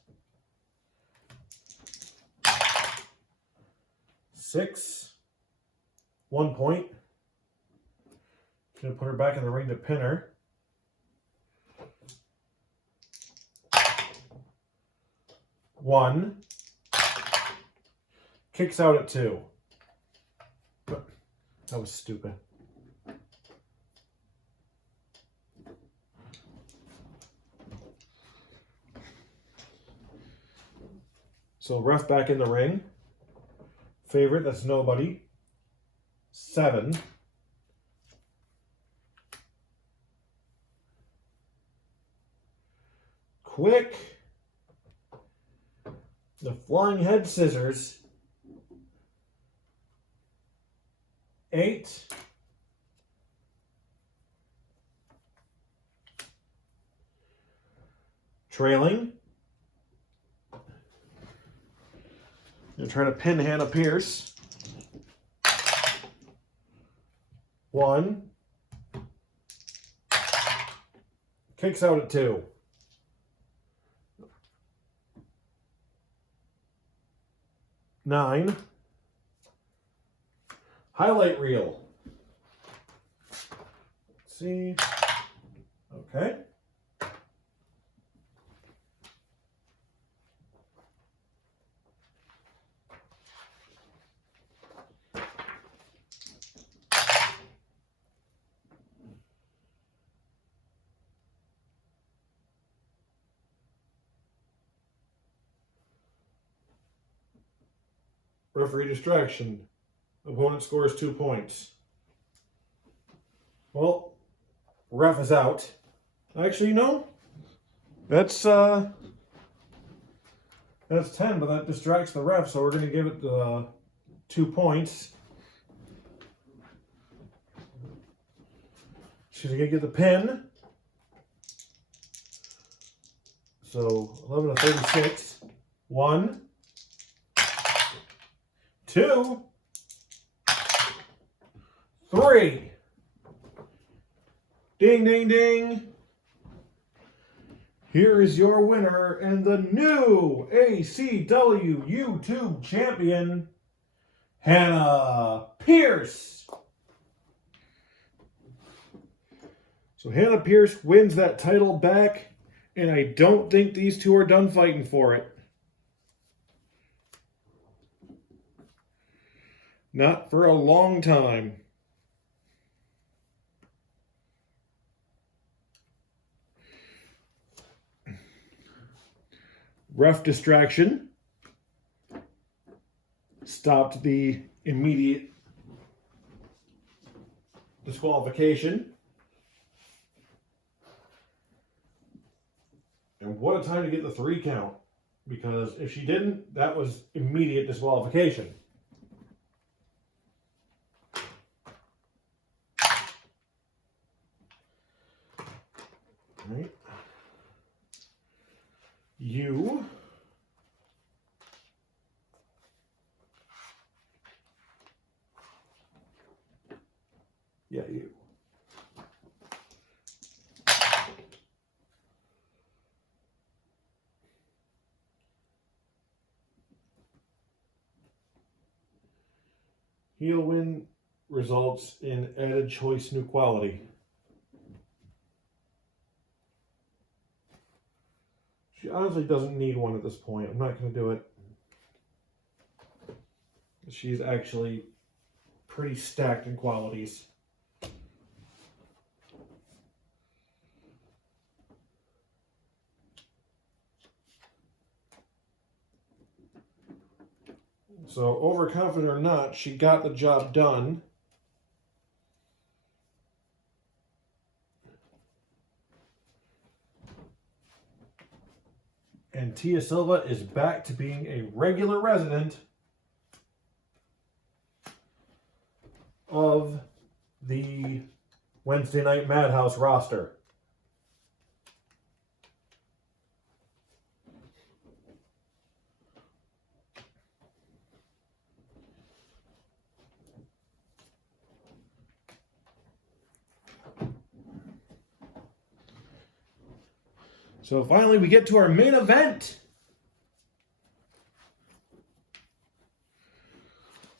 6, 1 point. Gonna put her back in the ring to pin her. 1. Kicks out at 2. That was stupid. So ref back in the ring. Favorite, that's nobody. 7. Quick. The flying head scissors. 8. Trailing. Gonna try to pin Hannah Pierce. 1. Kicks out at 2. 9. Highlight reel. Let's see. Okay. Referee distraction. Opponent scores 2 points. Well, ref is out. Actually, no. That's 10, but that distracts the ref, so we're going to give it 2 points. She's going to get the pin. So 11 to 36. 1, 2, 3. Ding, ding, ding. Here is your winner and the new ACW YouTube champion, Hannah Pierce. So Hannah Pierce wins that title back, and I don't think these two are done fighting for it. Not for a long time. Ref distraction stopped the immediate disqualification. And what a time to get the 3 count. Because if she didn't, that was immediate disqualification. All right. You. Yeah, you. Heel win results in added choice new quality. She honestly doesn't need one at this point. I'm not going to do it. She's actually pretty stacked in qualities. So, overconfident or not, she got the job done. And Tia Silva is back to being a regular resident of the Wednesday Night Madhouse roster. So finally we get to our main event.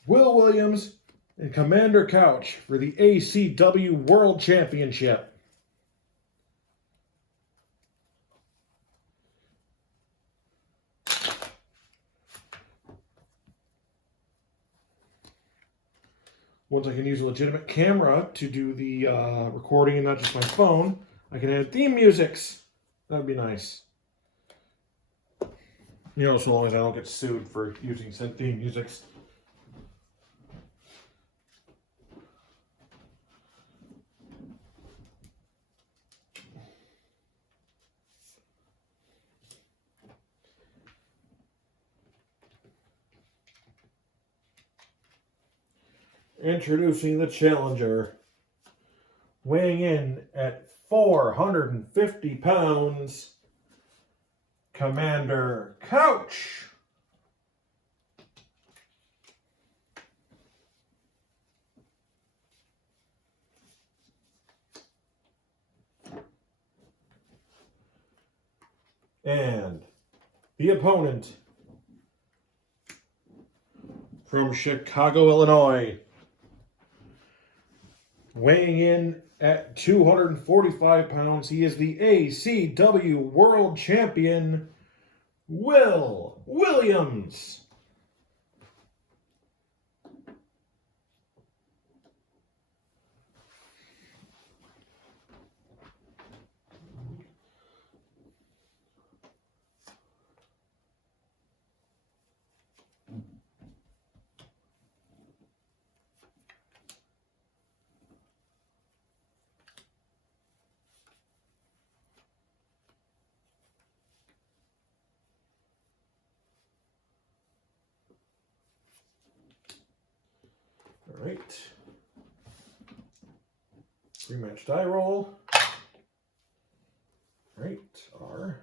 Will Williams and Commander Couch for the ACW World Championship. Once I can use a legitimate camera to do the recording and not just my phone, I can add theme musics. That'd be nice. You know, so long as I don't get sued for using said theme musics. Introducing the challenger, weighing in at 450 pounds, Commander Couch. And the opponent from Chicago, Illinois, weighing in at 245 pounds, he is the ACW World Champion, Will Williams. Rematch die roll. Right, R.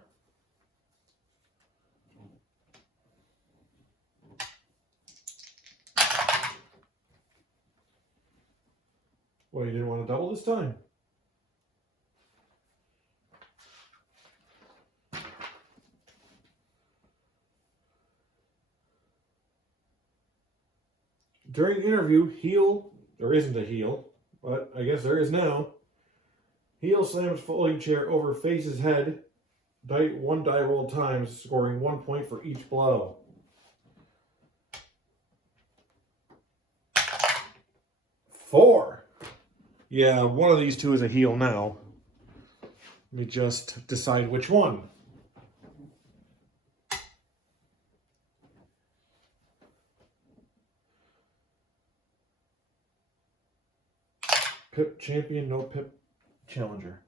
Well, you didn't want to double this time. During interview, heel, there isn't a heel, but I guess there is now. Heel slams folding chair over face's head, one die roll times, scoring 1 point for each blow. Four. Yeah, one of these two is a heel now. Let me just decide which one. Pip champion, no Pip challenger.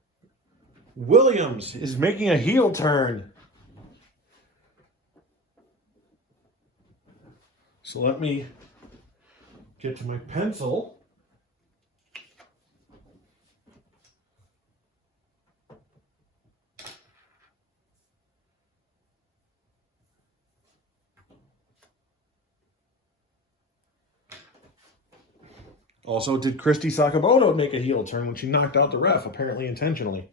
Williams is making a heel turn. So let me get to my pencil. Also, did Christy Sakamoto make a heel turn when she knocked out the ref, apparently intentionally?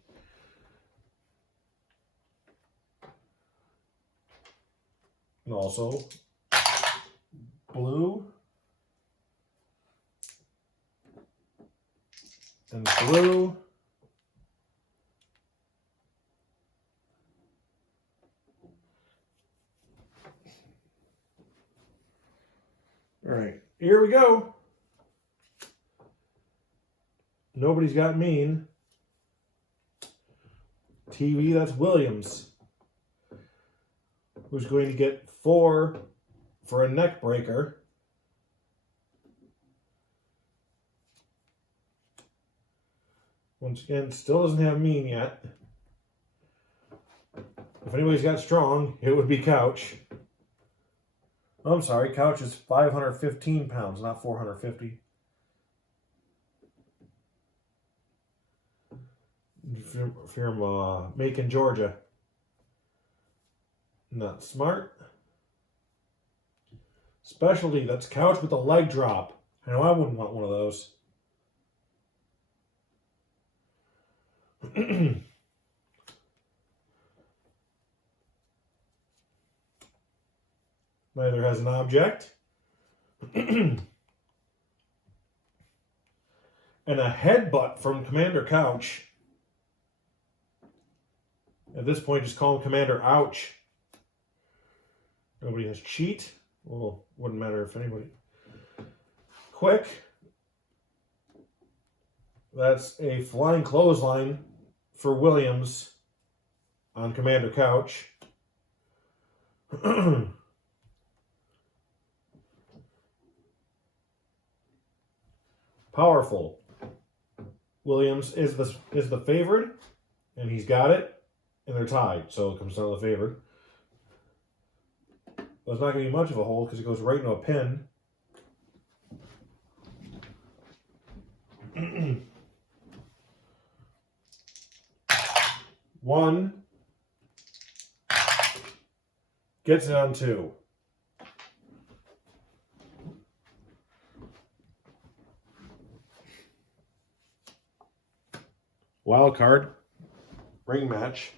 And also, blue and blue. All right, here we go. Nobody's got mean. TV, that's Williams, who's going to get 4 for a neck breaker. Once again, still doesn't have mean yet. If anybody's got strong, it would be Couch. I'm sorry, Couch is 515 pounds, not 450. From Macon, Georgia. Not smart. Specialty, that's Couch with a leg drop. I know I wouldn't want one of those. Neither has an object. And a headbutt from Commander Couch. At this point, just call him Commander Ouch. Nobody has cheat. Well, wouldn't matter if anybody. Quick. That's a flying clothesline for Williams on Commander Couch. Powerful. Williams is the favorite, and he's got it. And they're tied, so it comes down to the favorite. But it's not going to be much of a hold because it goes right into a pin. One. Gets it on 2. Wild card. Ring match.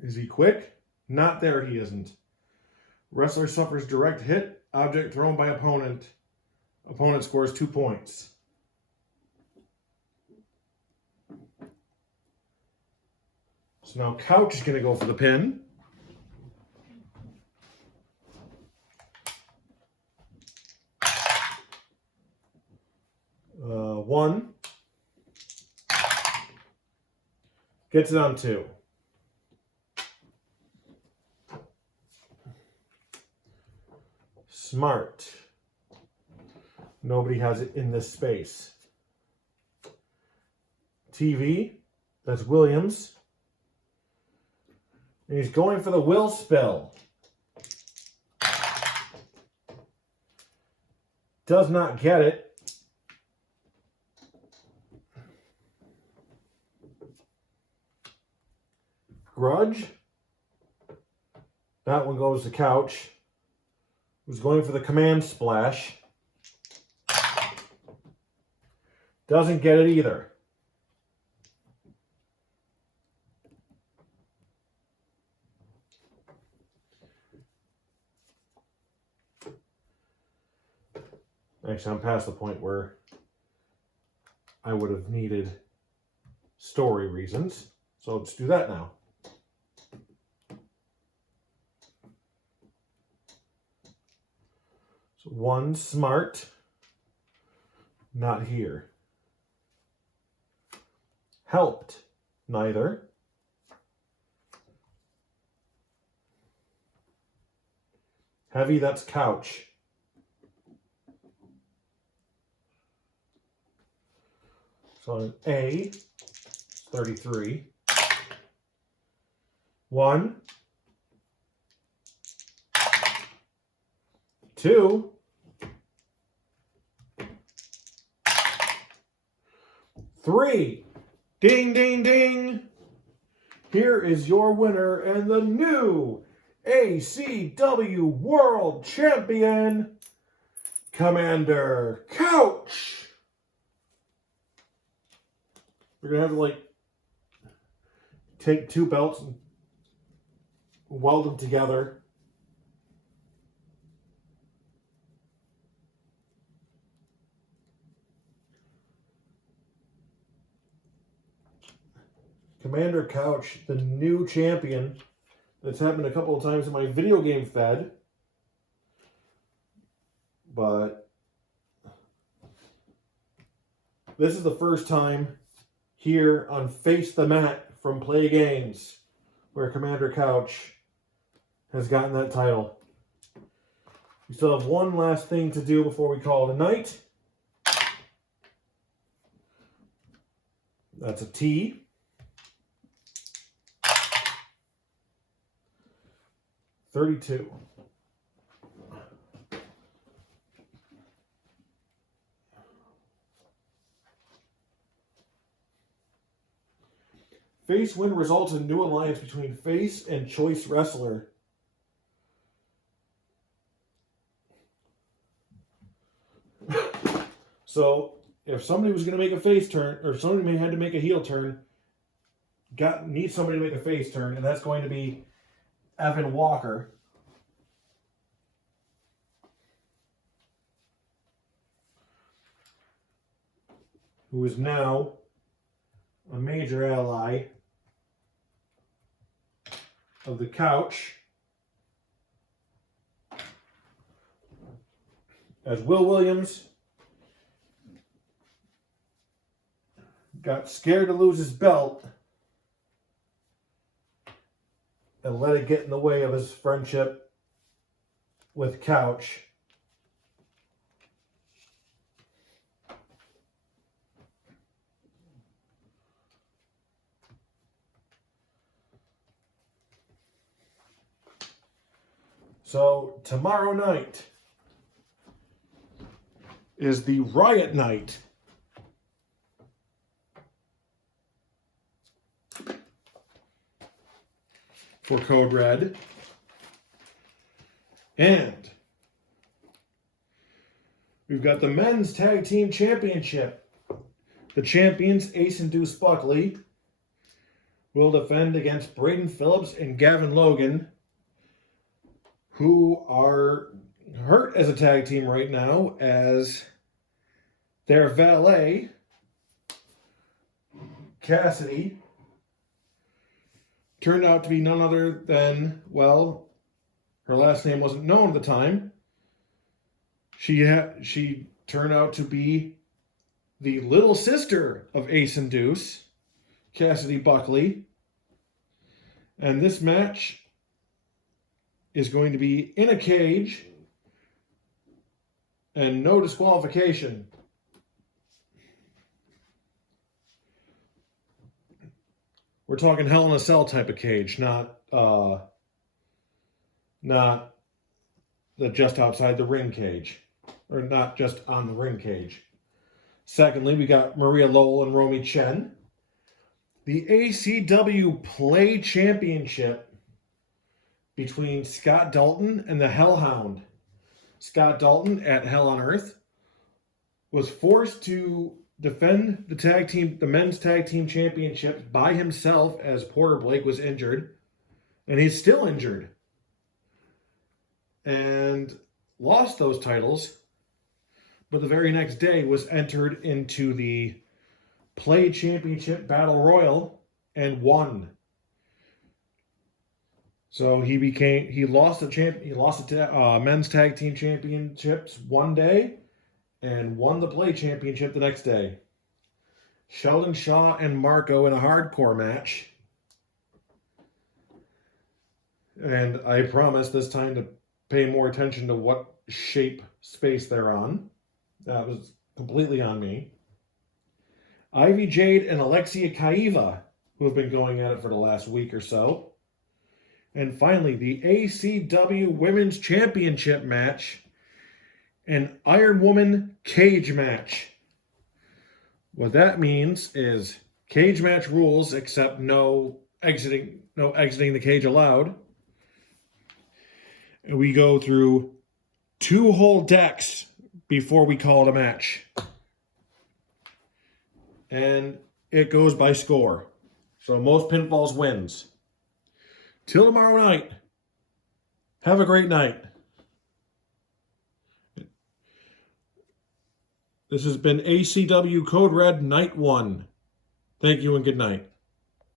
Is he quick? Not there, he isn't. Wrestler suffers direct hit. Object thrown by opponent. Opponent scores 2 points. So now Couch is going to go for the pin. One. Gets it on 2. Smart. Nobody has it in this space. TV. That's Williams. And he's going for the will spill. Does not get it. Grudge. That one goes to Couch. Who's going for the command splash. Doesn't get it either. Actually, I'm past the point where I would have needed story reasons. So let's do that now. So one smart, not here. Helped, neither. Heavy, that's Couch. So an A, 33. 1, 2, 3. Ding, ding, ding. Here is your winner and the new ACW World Champion, Commander Couch. We're going to have to take 2 belts and weld them together. Commander Couch, the new champion. That's happened a couple of times in my video game fed. But this is the first time here on Face the Mat from Play Games where Commander Couch has gotten that title. We still have one last thing to do before we call it a night. That's a T. $32. Face win results in new alliance between Face and Choice Wrestler. So, if somebody was going to make a face turn, or somebody had to make a heel turn, needs somebody to make a face turn, and that's going to be Evan Walker. Who is now a major ally of the Couch. As Will Williams got scared to lose his belt and let it get in the way of his friendship with Couch. So tomorrow night is the Riot Night. For Code Red. And we've got the Men's Tag Team Championship. The champions, Ace and Deuce Buckley, will defend against Braden Phillips and Gavin Logan, who are hurt as a tag team right now as their valet, Cassidy, turned out to be none other than, well, her last name wasn't known at the time. She turned out to be the little sister of Ace and Deuce, Cassidy Buckley. And this match is going to be in a cage and no disqualification. We're talking Hell in a Cell type of cage, not the just outside the ring cage, or not just on the ring cage. Secondly, we got Maria Lowell and Romy Chen. The ACW Play Championship between Scott Dalton and the Hellhound. Scott Dalton, at Hell on Earth, was forced to defend the men's tag team championships by himself as Porter Blake was injured, and he's still injured, and lost those titles, but the very next day was entered into the Play Championship Battle Royal and won. So he lost the men's tag team championships one day and won the Play Championship the next day. Sheldon Shaw and Marco in a hardcore match. And I promise this time to pay more attention to what space they're on. That was completely on me. Ivy Jade and Alexia Kaiva, who have been going at it for the last week or so. And finally, the ACW Women's Championship match, an Iron Woman cage match. What that means is cage match rules, except no exiting the cage allowed. And we go through 2 whole decks before we call it a match. And it goes by score. So most pinfalls wins. Till tomorrow night, have a great night. This has been ACW Code Red Night 1. Thank you and good night.